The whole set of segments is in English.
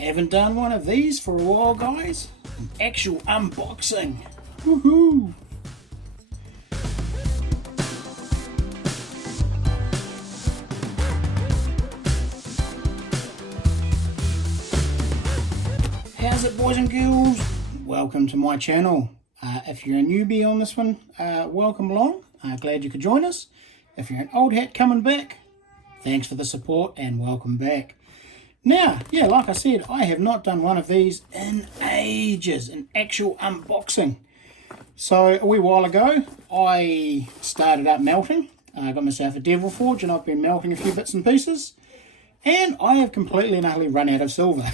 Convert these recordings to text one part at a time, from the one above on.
Haven't done one of these for a while, guys. An actual unboxing. Woohoo! How's it, boys and girls? Welcome to my channel. If you're a newbie on this one, welcome along. Glad you could join us. If you're an old hat coming back, thanks for the support and welcome back. Now, yeah, like I said, I have not done one of these in ages, an actual unboxing. So a wee while ago, I started up melting. I got myself a Devil Forge and I've been melting a few bits and pieces. And I have completely and utterly run out of silver.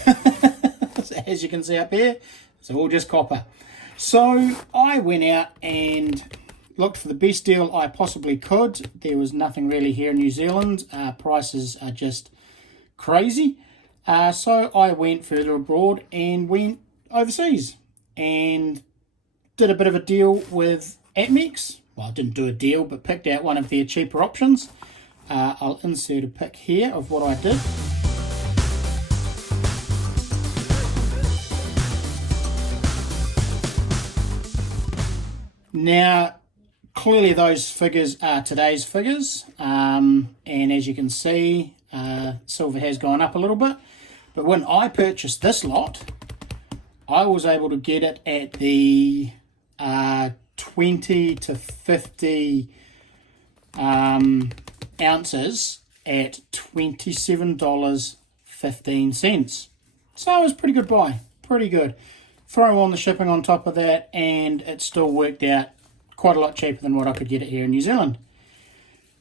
As you can see up here, it's all just copper. So I went out and looked for the best deal I possibly could. There was nothing really here in New Zealand. Prices are just crazy. So I went further abroad and went overseas and did a bit of a deal with Amex. Well, I didn't do a deal, but picked out one of their cheaper options. I'll insert a pic here of what I did. Now, clearly those figures are today's figures, and as you can see, silver has gone up a little bit. But when I purchased this lot, I was able to get it at the 20 to 50 ounces at $27.15. So it was a pretty good buy, pretty good. Throw on the shipping on top of that, and it still worked out quite a lot cheaper than what I could get it here in New Zealand.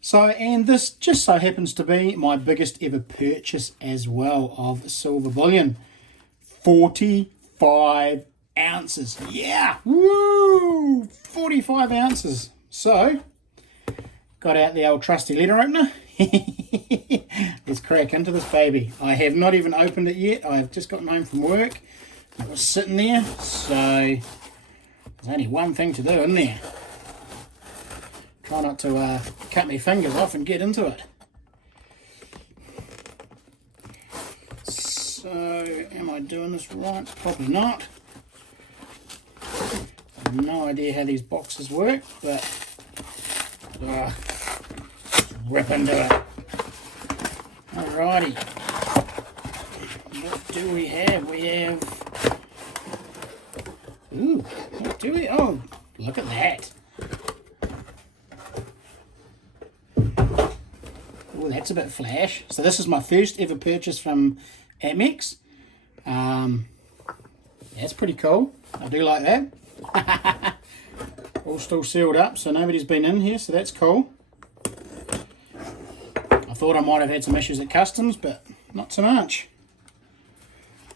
So, and this just so happens to be my biggest ever purchase as well of silver bullion. 45 ounces. Yeah! Woo! 45 ounces. So, got out the old trusty letter opener. Let's crack into this baby. I have not even opened it yet. I've just gotten home from work. It was sitting there, so there's only one thing to do in there. Try not to cut my fingers off and get into it. So, am I doing this right? Probably not. I have no idea how these boxes work, but rip into it. Alrighty. What do we have? We have... Ooh, what do we... Oh, look at that. Oh, that's a bit flash. So this is my first ever purchase from Amex. That's pretty cool. I do like that. All still sealed up, so nobody's been in here, so that's cool. I thought I might have had some issues at customs, but not so much.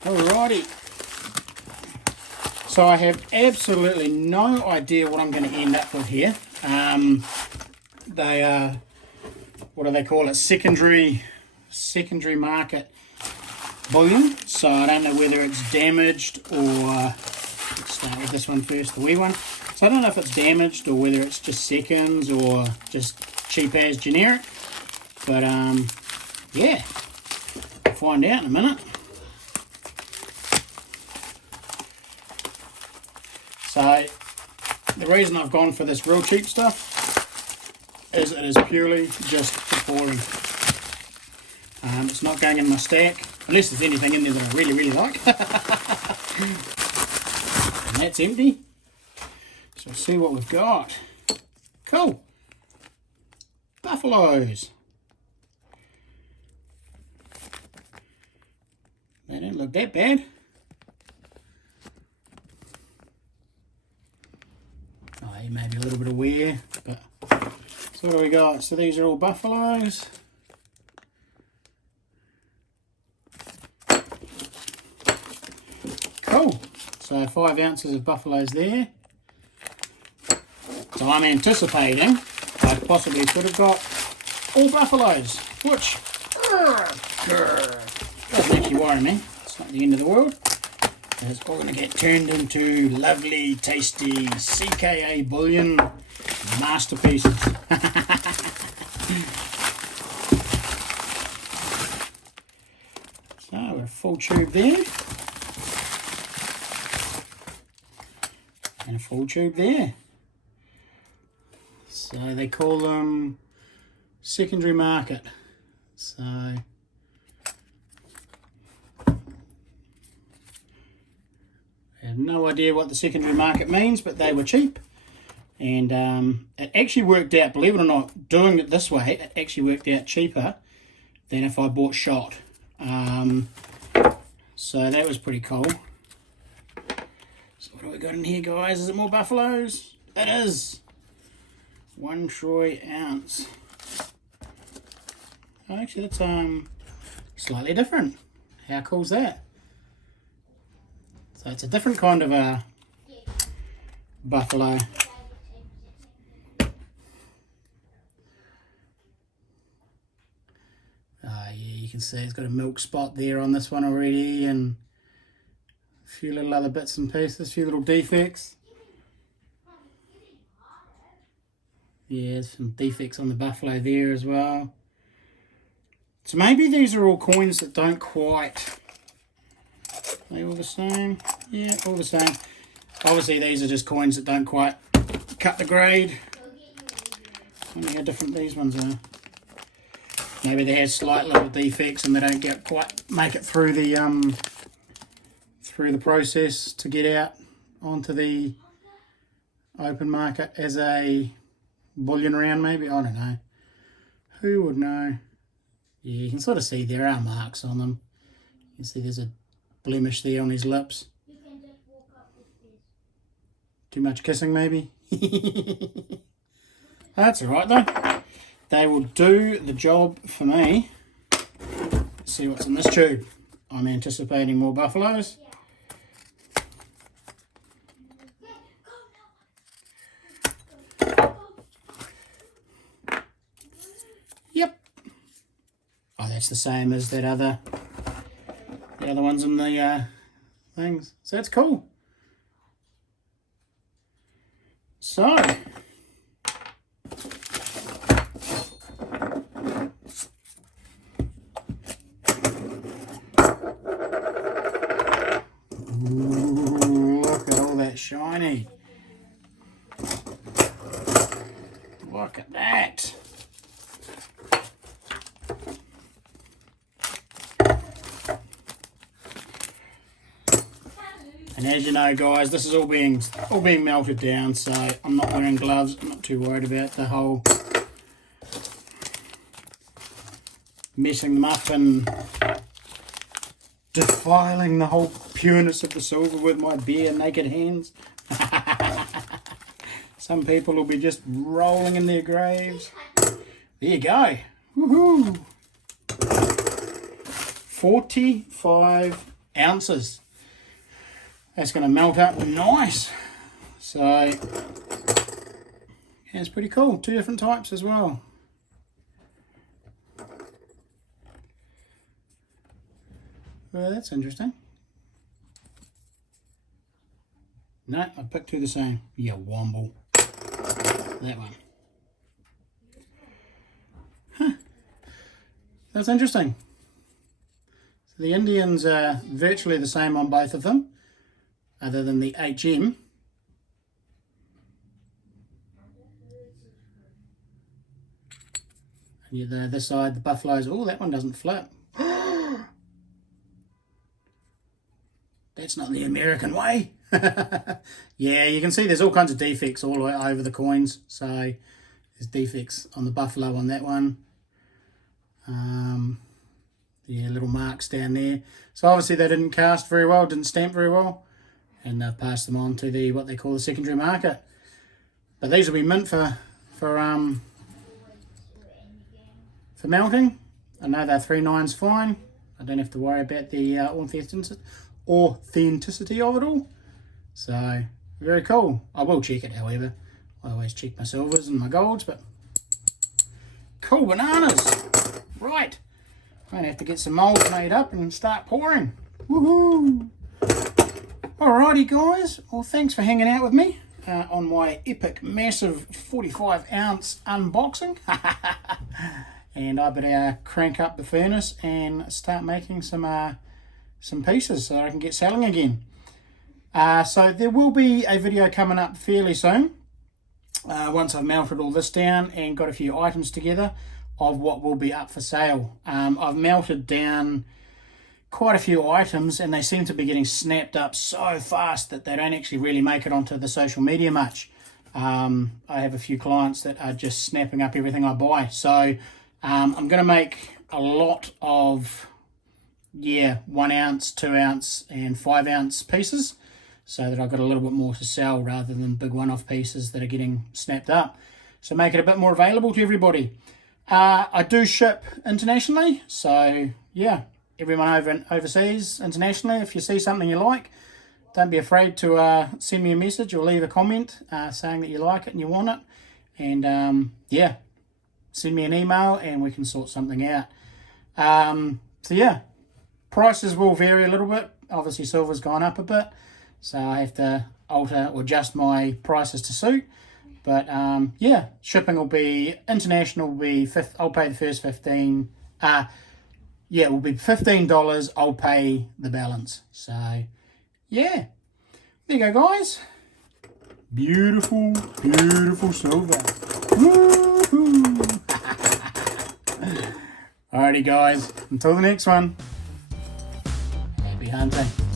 Alrighty. So I have absolutely no idea what I'm going to end up with here. They are, what do they call it, secondary market bullion. So I don't know whether it's damaged or, let's start with this one first, the wee one. So I don't know if it's damaged or whether it's just seconds or just cheap as generic. But yeah, we'll find out in a minute. So, the reason I've gone for this real cheap stuff is it is purely just for pouring. It's not going in my stack, unless there's anything in there that I really, really like. And that's empty. So, let's see what we've got. Cool. Buffaloes. They don't look that bad. Maybe a little bit of wear, but so what do we got? So these are all buffaloes. Cool. So 5 ounces of buffaloes there. So I'm anticipating I possibly could have got all buffaloes, which doesn't actually worry me. It's not the end of the world. It's all going to get turned into lovely, tasty CKA Bullion masterpieces. So we've got a full tube there. And a full tube there. So they call them secondary market. So I have no idea what the secondary market means, but they were cheap. And it actually worked out, believe it or not, doing it this way, it actually worked out cheaper than if I bought shot. So that was pretty cool. So what do we got in here, guys? Is it more buffaloes? It is. 1 troy ounce. Oh, actually, that's slightly different. How cool's that? So it's a different kind of a buffalo. Yeah, you can see it's got a milk spot there on this one already, and a few little other bits and pieces, a few little defects. Yeah, there's some defects on the buffalo there as well. So maybe these are all coins that don't quite... Are they all the same? Yeah, all the same. Obviously these are just coins that don't quite cut the grade. I wonder how different these ones are. Maybe they have slight little defects and they don't make it through the process to get out onto the open market as a bullion round, maybe. I don't know. Who would know? Yeah, you can sort of see there are marks on them. You can see there's a blemish there on his lips. Too much kissing, maybe? That's alright though. They will do the job for me. Let's see what's in this tube. I'm anticipating more buffaloes. Yep. Oh, that's the same as that the other ones in the things. So that's cool. So look at all that shiny. Look at that. And as you know, guys, this is all being melted down, so I'm not wearing gloves. I'm not too worried about the whole messing them up and defiling the whole pureness of the silver with my bare naked hands. Some people will be just rolling in their graves. There you go. Woohoo! 45 ounces. That's going to melt up nice. So, yeah, it's pretty cool. 2 different types as well. Well, that's interesting. No, I picked 2 the same. Yeah, womble. That one. Huh. That's interesting. So the Indians are virtually the same on both of them, other than the HM. And the other side, the buffaloes, oh, that one doesn't flip. That's not the American way. Yeah, you can see there's all kinds of defects all over the coins. So there's defects on the buffalo on that one. Yeah, little marks down there. So obviously they didn't cast very well, didn't stamp very well. And they've passed them on to the what they call the secondary market. But these will be mint for melting. I know they're 3.9's fine. I don't have to worry about the authenticity of it all. So very cool. I will check it, however. I always check my silvers and my golds, but cool bananas. Right, I'm gonna have to get some molds made up and start pouring. Woohoo! Alrighty guys, well thanks for hanging out with me on my epic massive 45 ounce unboxing. and I better crank up the furnace and start making some pieces so that I can get selling again. So there will be a video coming up fairly soon once I've melted all this down and got a few items together of what will be up for sale. I've melted down quite a few items and they seem to be getting snapped up so fast that they don't actually really make it onto the social media much. I have a few clients that are just snapping up everything I buy, so I'm going to make a lot of 1 ounce, 2 ounce and 5 ounce pieces so that I've got a little bit more to sell rather than big one-off pieces that are getting snapped up, so make it a bit more available to everybody. I do ship internationally, so yeah, everyone overseas, internationally, if you see something you like, don't be afraid to send me a message or leave a comment saying that you like it and you want it, and yeah, send me an email and we can sort something out. So yeah, prices will vary a little bit. Obviously silver's gone up a bit, so I have to alter or adjust my prices to suit. But yeah, shipping will be, international will be, I'll pay the first 15, yeah, it will be $15, I'll pay the balance. So yeah, there you go guys. Beautiful, beautiful silver. Woohoo! Alrighty guys, until the next one, happy hunting.